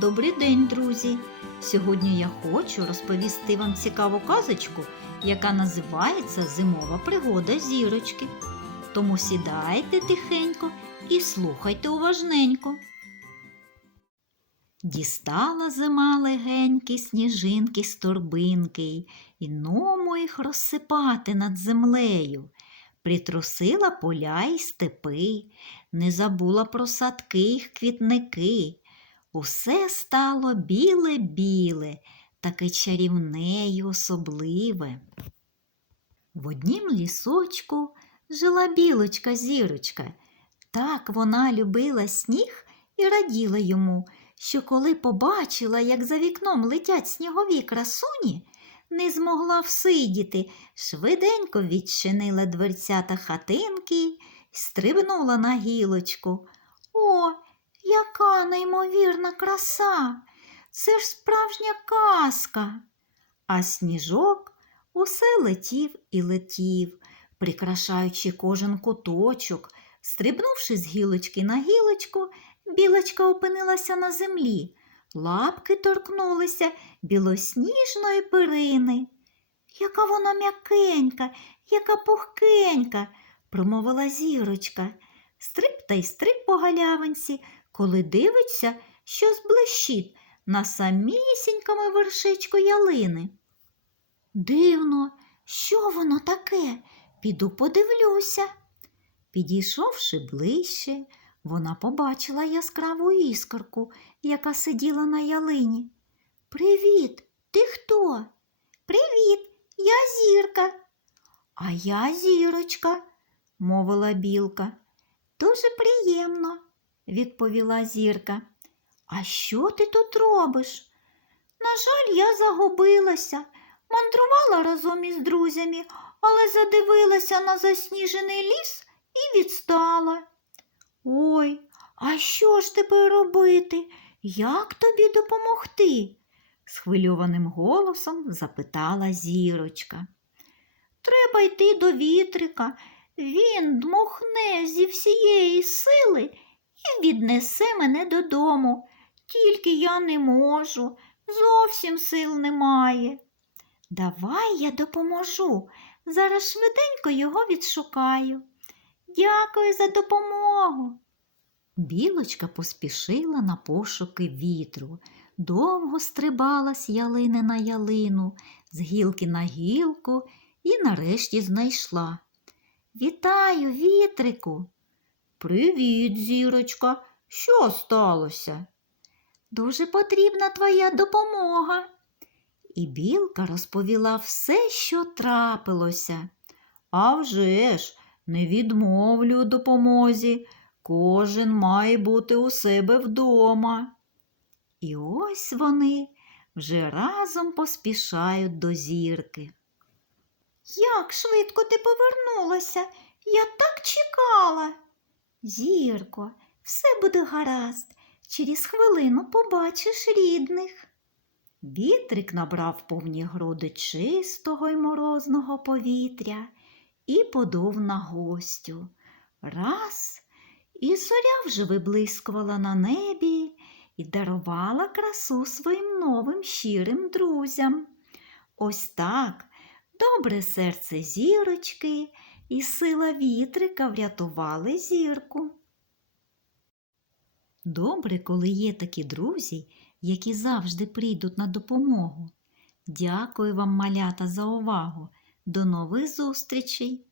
Добрий день, друзі! Сьогодні я хочу розповісти вам цікаву казочку, яка називається Зимова пригода зірочки. Тому сідайте тихенько і слухайте уважненько. Дістала зима легенькі сніжинки з торбинки, і ному їх розсипати над землею. Притрусила поля й степи, не забула про садки й квітники. Усе стало біле-біле, таке чарівне й особливе. В однім лісочку жила білочка зірочка. Так вона любила сніг і раділа йому, що коли побачила, як за вікном летять снігові красуні, не змогла всидіти, швиденько відчинила дверцята хатинки й стрибнула на гілочку. О, яка неймовірна краса! Це ж справжня казка. А сніжок усе летів і летів, прикрашаючи кожен куточок. Стрибнувши з гілочки на гілочку, білочка опинилася на землі. Лапки торкнулися білосніжної перини. Яка вона м'якенька, яка пухкенька, промовила зірочка. Стриб та й стриб по галявинці, коли дивиться, що зблищить на самісінькому вершечку ялини. Дивно, що воно таке? Піду подивлюся. Підійшовши ближче, вона побачила яскраву іскорку, яка сиділа на ялині. Привіт, ти хто? Привіт, я зірка. А я зірочка, мовила білка. Дуже приємно, відповіла зірка. А що ти тут робиш? На жаль, я загубилася, мандрувала разом із друзями, але задивилася на засніжений ліс і відстала. Ой, а що ж тепер робити? Як тобі допомогти? схвильованим голосом запитала зірочка. Треба йти до вітрика. Він дмухне зі всієї сили і віднесе мене додому. Тільки я не можу, зовсім сил немає. Давай я допоможу. Зараз швиденько його відшукаю. Дякую за допомогу. Білочка поспішила на пошуки вітру, довго стрибала з ялини на ялину, з гілки на гілку і нарешті знайшла. Вітаю, вітрику. Привіт, зірочка. Що сталося? Дуже потрібна твоя допомога. І білка розповіла все, що трапилося. «А вже ж, не відмовлю допомозі. Кожен має бути у себе вдома. І ось вони вже разом поспішають до зірки. Як швидко ти повернулася, я так чекала. Зірко, все буде гаразд. Через хвилину побачиш рідних. Вітрик набрав повні груди чистого й морозного повітря і подув на гостю. Раз і зоря вже виблискувала на небі і дарувала красу своїм новим щирим друзям. Ось так добре серце зірочки і сила вітрика врятували зірку. Добре, коли є такі друзі, які завжди прийдуть на допомогу. Дякую вам, малята, за увагу. До нових зустрічей!